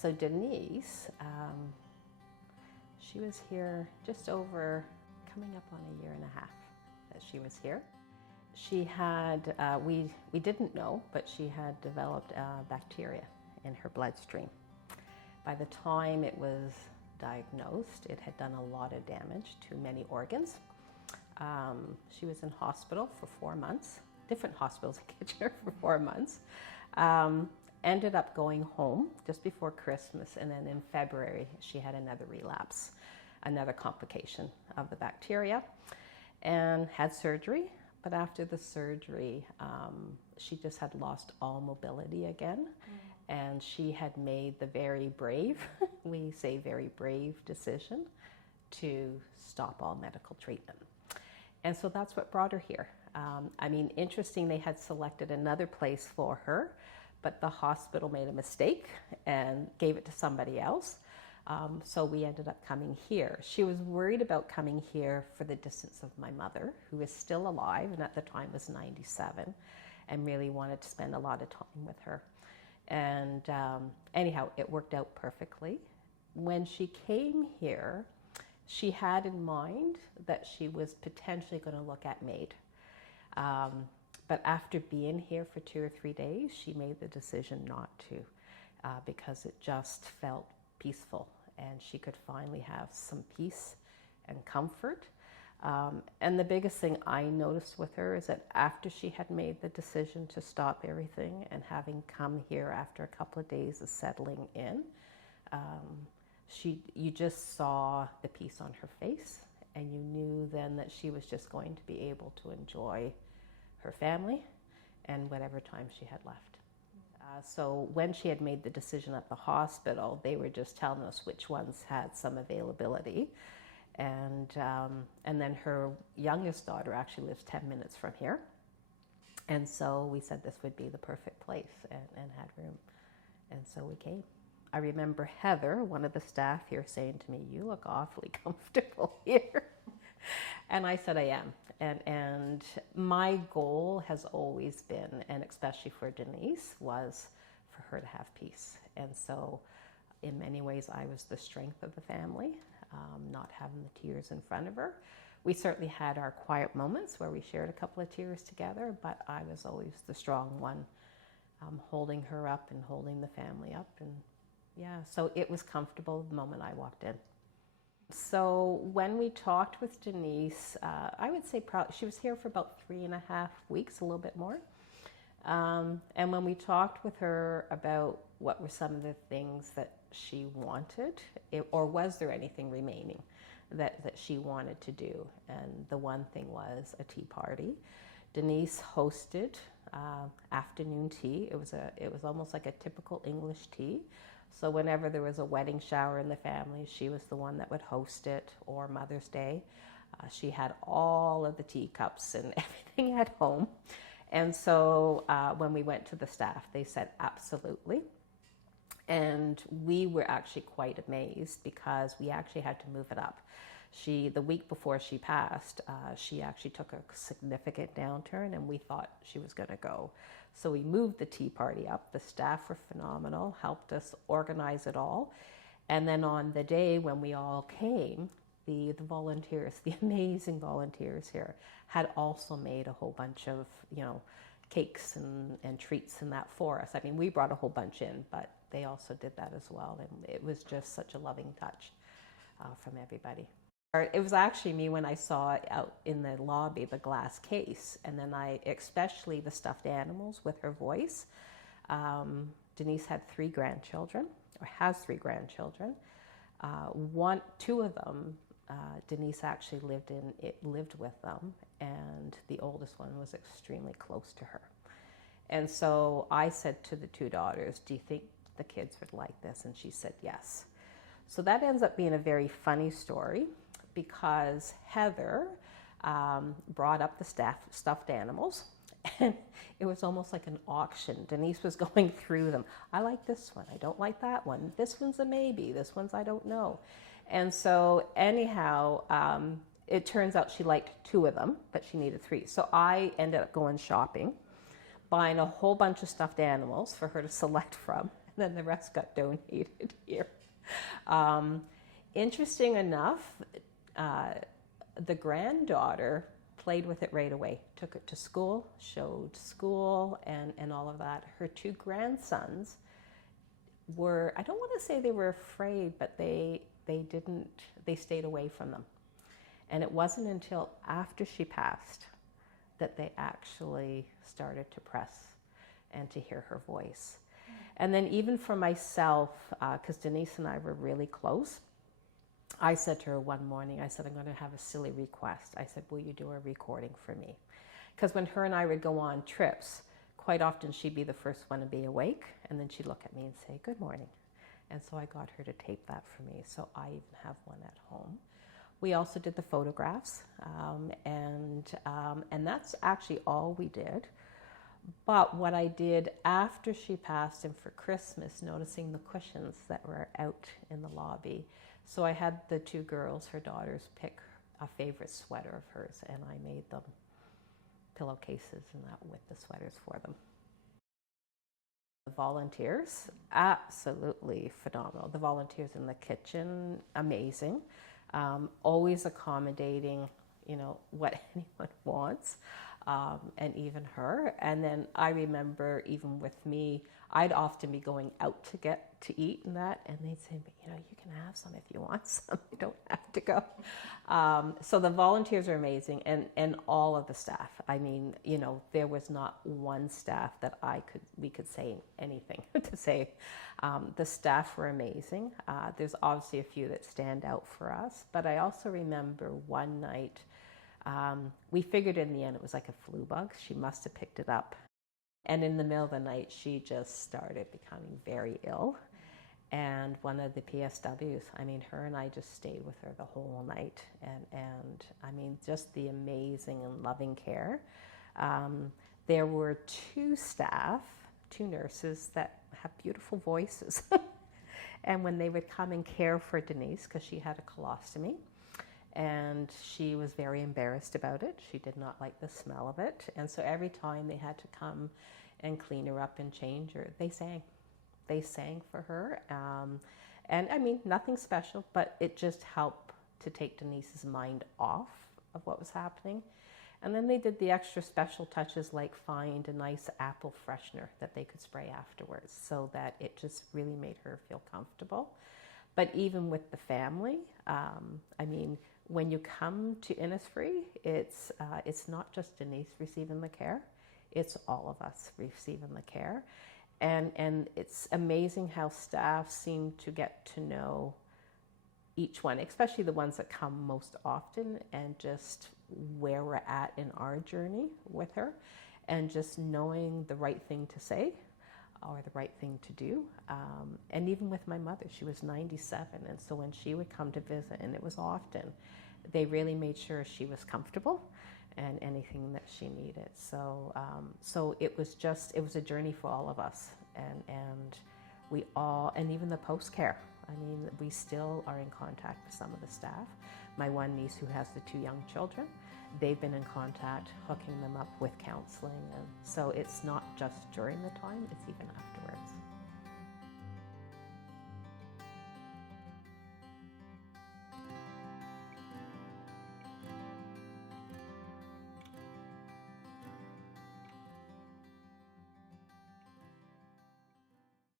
So Denise, she was here just over, coming up on a year and a half that she was here. She had, we didn't know, but she had developed bacteria in her bloodstream. By the time it was diagnosed, it had done a lot of damage to many organs. She was in hospital for 4 months, different hospitals in Kitchener for 4 months. Ended up going home just before Christmas, and then in February she had another relapse, another complication of the bacteria, and had surgery. But after the surgery, she just had lost all mobility again, and she had made the very brave, we say very brave decision to stop all medical treatment. And so that's what brought her here. I mean, interesting, they had selected another place for her, but the hospital made a mistake and gave it to somebody else. So we ended up coming here. She was worried about coming here for the distance of my mother, who is still alive and at the time was 97, and really wanted to spend a lot of time with her. And anyhow, it worked out perfectly. When she came here, she had in mind that she was potentially going to look at MAID. But after being here for 2 or 3 days, she made the decision not to, because it just felt peaceful, and she could finally have some peace and comfort. And the biggest thing I noticed with her is that after she had made the decision to stop everything and having come here after a couple of days of settling in, you just saw the peace on her face, and you knew then that she was just going to be able to enjoy her family and whatever time she had left. So when she had made the decision at the hospital, they were just telling us which ones had some availability. And then her youngest daughter actually lives 10 minutes from here. And so we said this would be the perfect place, and had room. And so we came. I remember Heather, one of the staff here, saying to me, "You look awfully comfortable here." And I said, I am. And my goal has always been, and especially for Denise, was for her to have peace. And so in many ways, I was the strength of the family, not having the tears in front of her. We certainly had our quiet moments where we shared a couple of tears together, but I was always the strong one, holding her up and holding the family up. And yeah, so it was comfortable the moment I walked in. So when we talked with Denise, I would say probably she was here for about 3.5 weeks, a little bit more. And when we talked with her about what were some of the things that she wanted, or was there anything remaining that she wanted to do, and the one thing was a tea party. Denise hosted afternoon tea. It was almost like a typical English tea. So whenever there was a wedding shower in the family, she was the one that would host it, or Mother's Day. She had all of the teacups and everything at home. And so when we went to the staff, they said absolutely. And we were actually quite amazed, because we actually had to move it up. The week before she passed, she actually took a significant downturn, and we thought she was going to go. So we moved the tea party up. The staff were phenomenal, helped us organize it all. And then on the day when we all came, the volunteers, the amazing volunteers here, had also made a whole bunch of, cakes and treats and that for us. I mean, we brought a whole bunch in, but they also did that as well. And it was just such a loving touch from everybody. It was actually me when I saw out in the lobby the glass case, and then especially the stuffed animals with her voice. Denise had 3 grandchildren, or has 3 grandchildren. 2 of them, Denise actually lived with them, and the oldest one was extremely close to her. And so I said to the 2 daughters, "Do you think the kids would like this?" And she said yes. So that ends up being a very funny story, because Heather brought up the stuffed animals, and it was almost like an auction. Denise was going through them. I like this one. I don't like that one. This one's a maybe. This one's I don't know. And so anyhow, it turns out she liked 2 of them, but she needed 3. So I ended up going shopping, buying a whole bunch of stuffed animals for her to select from. then the rest got donated here. Interesting enough, the granddaughter played with it right away, took it to school, showed school and all of that. Her two grandsons were, I don't want to say they were afraid, but they stayed away from them. And it wasn't until after she passed that they actually started to press and to hear her voice. And then even for myself, because Denise and I were really close, I said to her one morning, I said, I'm going to have a silly request. I said, will you do a recording for me? Because when her and I would go on trips, quite often she'd be the first one to be awake, and then she'd look at me and say, good morning. And so I got her to tape that for me, so I even have one at home. We also did the photographs, and that's actually all we did. But what I did after she passed and for Christmas, noticing the cushions that were out in the lobby. So I had the two girls, her daughters, pick a favorite sweater of hers, and I made them pillowcases and that with the sweaters for them. The volunteers, absolutely phenomenal. The volunteers in the kitchen, amazing. Always accommodating, what anyone wants. And even her. And then I remember even with me, I'd often be going out to get to eat and that, and they'd say, but you can have some if you want some, you don't have to go. So the volunteers are amazing, and all of the staff. I mean, there was not one staff that we could say anything to say. The staff were amazing. There's obviously a few that stand out for us, but I also remember one night, we figured in the end it was like a flu bug. She must have picked it up. And in the middle of the night, she just started becoming very ill. And one of the PSWs, her and I just stayed with her the whole night. And just the amazing and loving care. There were two nurses that have beautiful voices. And when they would come and care for Denise, because she had a colostomy, and she was very embarrassed about it. She did not like the smell of it. And so every time they had to come and clean her up and change her, they sang. They sang for her. And nothing special, but it just helped to take Denise's mind off of what was happening. And then they did the extra special touches, like find a nice apple freshener that they could spray afterwards, so that it just really made her feel comfortable. But even with the family, when you come to Innisfree, it's not just Denise receiving the care, it's all of us receiving the care. And it's amazing how staff seem to get to know each one, especially the ones that come most often, and just where we're at in our journey with her, and just knowing the right thing to say or the right thing to do. And even with my mother, she was 97, and so when she would come to visit, and it was often, they really made sure she was comfortable and anything that she needed. So it was a journey for all of us, and we all, and even the post-care. We still are in contact with some of the staff. My one niece who has the two young children, they've been in contact, hooking them up with counseling. And so it's not just during the time, it's even after.